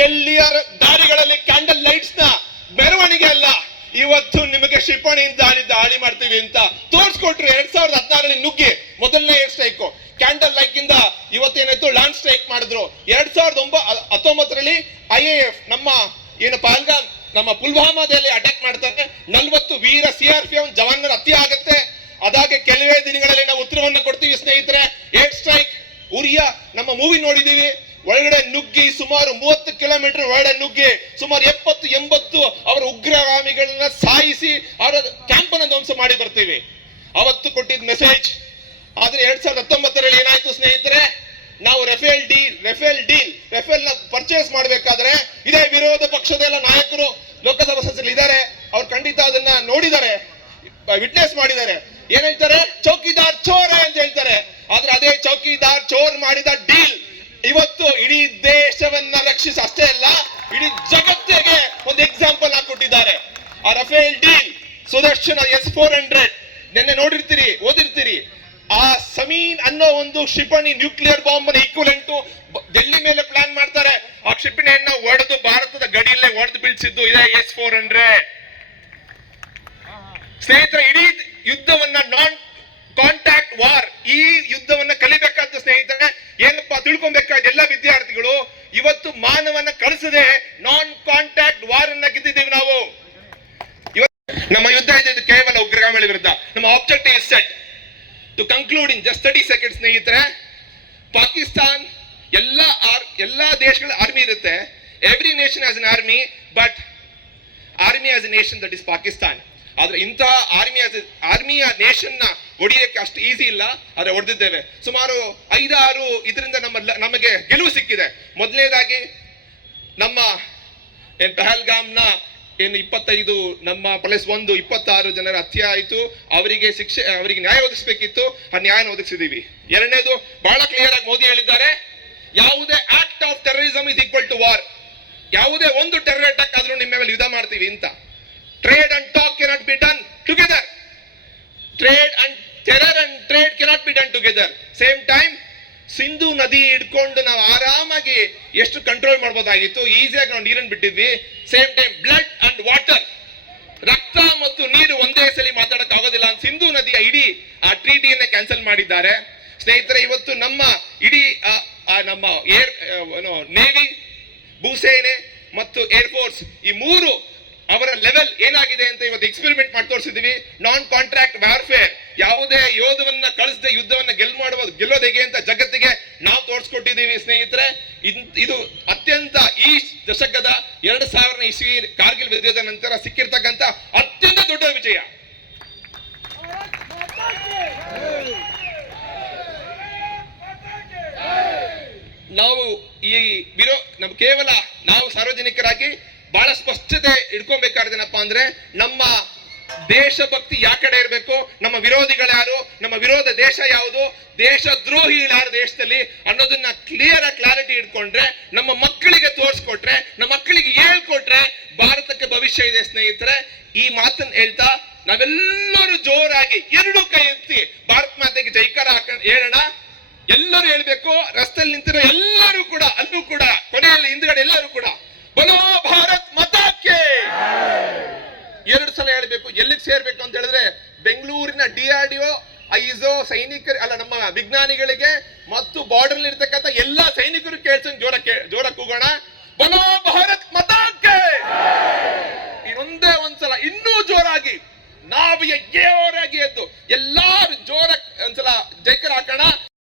ಡೆಲ್ಲಿಯ ದಾರಿಗಳಲ್ಲಿ candle lights ನ ಮೆರವಣಿಗೆ ಅಲ್ಲ, ಇವತ್ತು ನಿಮಗೆ ಕ್ಷಿಪಣಿಯಿಂದ ದಾಳಿ ಮಾಡ್ತೀವಿ ಅಂತ ತೋರಿಸ್ಕೊಟ್ರು. 2016 ನುಗ್ಗಿ ಮೊದಲನೇ ಏರ್ ಸ್ಟ್ರೈಕ್ ಕ್ಯಾಂಡಲ್ ಲೈಟ್ ಇಂದ ಇವತ್ತೇನಾಯ್ತು ಲ್ಯಾಂಡ್ ಸ್ಟ್ರೈಕ್ ಮಾಡಿದ್ರು. 2019 IAF ನಮ್ಮ ಏನು ಪಹಲ್ಗಾಮ್ ನಮ್ಮ ಪುಲ್ವಾಮಾದಲ್ಲಿ ಅಟ್ಯಾಕ್ ಮಾಡ್ತಾರೆ. 40 ವೀರ CRPF ಜವಾನರ ಹತ್ಯೆ ಆಗುತ್ತೆ. ಅದಾಗೆ ಕೆಲವೇ ದಿನಗಳಲ್ಲಿ ನಾವು ಉತ್ತರವನ್ನು ಕೊಡ್ತೀವಿ ಸ್ನೇಹಿತರೆ. ಏರ್ ಸ್ಟ್ರೈಕ್ ಉರಿಯಾ ನಮ್ಮ ಮೂವಿ ನೋಡಿದೀವಿ. ಒಳಗಡೆ ನುಗ್ಗಿ ಸುಮಾರು 30 ಕಿಲೋಮೀಟರ್ ಒಳಗಡೆ ನುಗ್ಗಿ ಸುಮಾರು 70-80 ಅವರ ಉಗ್ರಗಾಮಿಗಳನ್ನ ಸಾಯಿಸಿ ಅವರ ಕ್ಯಾಂಪ್ ಅನ್ನು ಧ್ವಂಸ ಮಾಡಿ ಬರ್ತೀವಿ. ಅವತ್ತು ಕೊಟ್ಟಿದ್ದ ಮೆಸೇಜ್. ಆದ್ರೆ 2019 ಏನಾಯ್ತು ಸ್ನೇಹಿತರೆ, ನಾವು ರಫೇಲ್ ನ ಪರ್ಚೇಸ್ ಮಾಡಬೇಕಾದ್ರೆ ಇದೇ ವಿರೋಧ ಪಕ್ಷದ ಎಲ್ಲ ನಾಯಕರು ಲೋಕಸಭಾ ಸದಸ್ಯರು ಇದ್ದಾರೆ, ಅವ್ರು ಖಂಡಿತ ಅದನ್ನ ನೋಡಿದ್ದಾರೆ, ವಿಟ್ನೆಸ್ ಮಾಡಿದ್ದಾರೆ. ಏನ್ ಹೇಳ್ತಾರೆ? ಚೌಕಿದಾರ್ ಚೋರ ಅಂತ ಹೇಳ್ತಾರೆ. ಆದ್ರೆ ಅದೇ ಚೌಕಿದಾರ್ ಚೋರ್ ಮಾಡಿದ ಡೀಲ್ ಇವತ್ತು ಇಡೀ ದೇಶವನ್ನ ರಕ್ಷಿಸ ಅಷ್ಟೇ ಅಲ್ಲ, ಇಡೀ ಜಗತ್ತಿಗೆ ಒಂದು ಎಕ್ಸಾಂಪಲ್ ಹಾಕೊಟ್ಟಿದ್ದಾರೆ. ಆ ರಫೇಲ್ ಡೀಲ್ ಸುದರ್ಶನ S-400 ನಿನ್ನೆ ನೋಡಿರ್ತೀರಿ, ಓದಿರ್ತೀರಿ. ಆ ಸಮೀನ್ ಅನ್ನೋ ಒಂದು ಕ್ಷಿಪಣಿ ನ್ಯೂಕ್ಲಿಯರ್ ಬಾಂಬ್ ಅನ್ನ ಈಕ್ವಲೆಂಟ್ ಡೆಲ್ಲಿ ಮೇಲೆ ಪ್ಲಾನ್ ಮಾಡ್ತಾರೆ. ಆ ಕ್ಷಿಪಣಿಯನ್ನ ಒಡೆದು ಭಾರತದ ಗಡಿಯಲ್ಲೇ ಒಡೆದು ಬೀಳ್ಸಿದ್ದು ಇದೇ S-400. ಸ್ನೇಹಿತರೆ, ಇಡೀ ಯುದ್ಧವನ್ನ ನಾನ್ ಕಾಂಟ್ಯಾಕ್ಟ್ ವಾರ್, ಈ ಯುದ್ಧವನ್ನ ಕಲಿಬೇಕಾದ ಸ್ನೇಹಿತರೆ ಏನಪ್ಪಾ ತಿಳ್ಕೊಬೇಕಾದ ಎಲ್ಲ ವಿದ್ಯಾರ್ಥಿಗಳು, ಇವತ್ತು ಮಾನವನ್ನ ಕಳಿಸದೆ ನಾನ್ ಕಾಂಟ್ಯಾಕ್ಟ್ ವಾರ್ ಅನ್ನ ಗೆದ್ದಿದ್ದೀವಿ ನಾವು. ನಮ್ಮ ಯುದ್ಧ ಇದೆ ಕೇವಲ ಉಗ್ರಗಾಮಿಗಳ ವಿರುದ್ಧ. ನಮ್ಮ objective is set to conclude in just 30 seconds ಸ್ನೇಹಿತರೆ. ಪಾಕಿಸ್ತಾನ್ ಎಲ್ಲಾ ದೇಶಗಳ ಆರ್ಮಿ ಇರುತ್ತೆ. Every nation has an army, but army has a nation that is Pakistan. ಆದ್ರೆ ಇಂತಹ ಆರ್ಮಿಯ ನೇಷನ್ ನ ಹೊಡೆಯಕ್ಕೆ ಅಷ್ಟು ಈಸಿ ಇಲ್ಲ, ಆದ್ರೆ ಹೊಡೆದಿದ್ದೇವೆ. ಸುಮಾರು 5-6 ಇದರಿಂದ ನಮಗೆ ಗೆಲುವು ಸಿಕ್ಕಿದೆ. ಮೊದಲನೇದಾಗಿ ನಮ್ಮ ಪಹಲ್ಗಾಮ್ನ 25 ನಮ್ಮ +1 26 ಜನರ ಹತ್ಯೆ ಆಯಿತು. ಅವರಿಗೆ ನ್ಯಾಯ ಒದಗಿಸಬೇಕಿತ್ತು, ಆ ನ್ಯಾಯ ಒದಗಿಸಿದೀವಿ. ಎರಡನೇದು ಬಹಳ ಕ್ಲಿಯರ್ ಆಗಿ ಮೋದಿ ಹೇಳಿದ್ದಾರೆ, ಯಾವುದೇ act of terrorism is equal to war. ಯಾವುದೇ ಒಂದು ಟೆರರ್ ಅಟ್ಯಾಕ್ ಆದ್ರೂ ನಿಮ್ಮ ಮೇಲೆ ಯುದ್ಧ ಮಾಡ್ತೀವಿ ಅಂತ. Trade and talk cannot be done together. Terror and trade cannot be done together. Same time, Sindhu ನದಿ ಹಿಡ್ಕೊಂಡು ನಾವು ಆರಾಮಾಗಿ ಎಷ್ಟು ಕಂಟ್ರೋಲ್ ಮಾಡಬಹುದಾಗಿತ್ತು, ಈಸಿಯಾಗಿ ನಾವು ನೀರನ್ನು ಬಿಟ್ಟಿದ್ವಿ. Same time blood and water, ರಕ್ತ ಮತ್ತು ನೀರು ಒಂದೇ ಸಲ ಮಾತಾಡಕ್ ಆಗೋದಿಲ್ಲ ಅಂತ ಸಿಂಧು ನದಿಯ ಇಡೀ ಆ ಟ್ರೀಟಿಯನ್ನ ಕ್ಯಾನ್ಸಲ್ ಮಾಡಿದ್ದಾರೆ. ಸ್ನೇಹಿತರೆ, ಇವತ್ತು ನಮ್ಮ ಇಡೀ ನಮ್ಮ ನೇವಿ, ಭೂಸೇನೆ ಮತ್ತು ಏರ್ಫೋರ್ಸ್ ಈ ಮೂರು ಅವರ ಲೆವೆಲ್ ಏನಾಗಿದೆ ಅಂತ ಇವತ್ತು ಎಕ್ಸ್ಪೆರಿಮೆಂಟ್ ಮಾಡಿ ತೋರಿಸಿದೀವಿ. ನಾನ್ ಕಾಂಟ್ರಾಕ್ಟ್ ವಾರ್ಫೇರ್, ಯಾವುದೇ ಯೋಧವನ್ನ ಕಳಿಸದೆ ಯುದ್ಧವನ್ನ ಗೆಲ್ಲೋದು ಹೇಗೆ ಅಂತ ಜಗತ್ತಿಗೆ ನಾವು ತೋರಿಸ್ಕೊಟ್ಟಿದ್ದೀವಿ ಸ್ನೇಹಿತರೆ. ಇದು ಅತ್ಯಂತ ಈ ದಶಕದ 2000 ಇಸ್ವಿ ಕಾರ್ಗಿಲ್ ವಿಜಯದ ನಂತರ ಸಿಕ್ಕಿರ್ತಕ್ಕಂಥ ಅತ್ಯಂತ ದೊಡ್ಡ ವಿಜಯ. ನಾವು ನಮ್ಮ ಕೇವಲ ನಾವು ಸಾರ್ವಜನಿಕರಾಗಿ ಬಹಳ ಸ್ಪಷ್ಟತೆ ಇಟ್ಕೊಬೇಕಾದೇನಪ್ಪ ಅಂದ್ರೆ, ನಮ್ಮ ದೇಶಭಕ್ತಿ ಯಾ ಕಡೆ ಇರಬೇಕು, ನಮ್ಮ ವಿರೋಧಿಗಳು ಯಾರು, ನಮ್ಮ ವಿರೋಧ ದೇಶ ಯಾವುದು, ದೇಶ ದ್ರೋಹಿ ಯಾರು ದೇಶದಲ್ಲಿ ಅನ್ನೋದನ್ನ ಕ್ಲಾರಿಟಿ ಇಟ್ಕೊಂಡ್ರೆ, ನಮ್ಮ ಮಕ್ಕಳಿಗೆ ತೋರಿಸ್ಕೊಟ್ರೆ, ನಮ್ಮ ಮಕ್ಕಳಿಗೆ ಹೇಳ್ಕೊಟ್ರೆ ಭಾರತಕ್ಕೆ ಭವಿಷ್ಯ ಇದೆ ಸ್ನೇಹಿತರೆ. ಈ ಮಾತನ್ನು ಹೇಳ್ತಾ ನಾವೆಲ್ಲರೂ ಜೋರಾಗಿ 2 ಕೈ ಎತ್ತಿ ಭಾರತ ಮಾತೆಗೆ ಜೈಕಾರ ಹೇಳೋಣ. ಎಲ್ಲರೂ ಹೇಳ್ಬೇಕು, ರಸ್ತೆಯಲ್ಲಿ ನಿಂತಿರೋ ಎಲ್ಲರೂ ಕೂಡ, ಅಲ್ಲೂ ಕೂಡ ಕೊನೆಯಲ್ಲಿ ಹಿಂದ್ಗಡೆ ಎಲ್ಲರೂ ಕೂಡ ಬಲೋ ಭಾರತ್ ಮಾತಾಕ್ಕೆ 2 ಸಲ ಹೇಳ್ಬೇಕು. ಎಲ್ಲಿಗೆ ಸೇರ್ಬೇಕು ಅಂತ ಹೇಳಿದ್ರೆ, ಬೆಂಗಳೂರಿನ DRDO, ISO ಸೈನಿಕರು ಅಲ್ಲ, ನಮ್ಮ ವಿಜ್ಞಾನಿಗಳಿಗೆ ಮತ್ತು ಬಾರ್ಡರ್ ಇರ್ತಕ್ಕಂಥ ಎಲ್ಲಾ ಸೈನಿಕರು ಕೇಳ್ಸಂಗ್ ಜೋರ ಕೂಗೋಣ, ಬಲೋ ಭಾರತ್ ಮಾತಾಕ್ಕೆ. ಇನ್ನೊಂದೇ ಒಂದ್ಸಲ ಇನ್ನೂ ಜೋರಾಗಿ ನಾವು ಜೋರಾಗಿ ಎದ್ದು ಎಲ್ಲಾ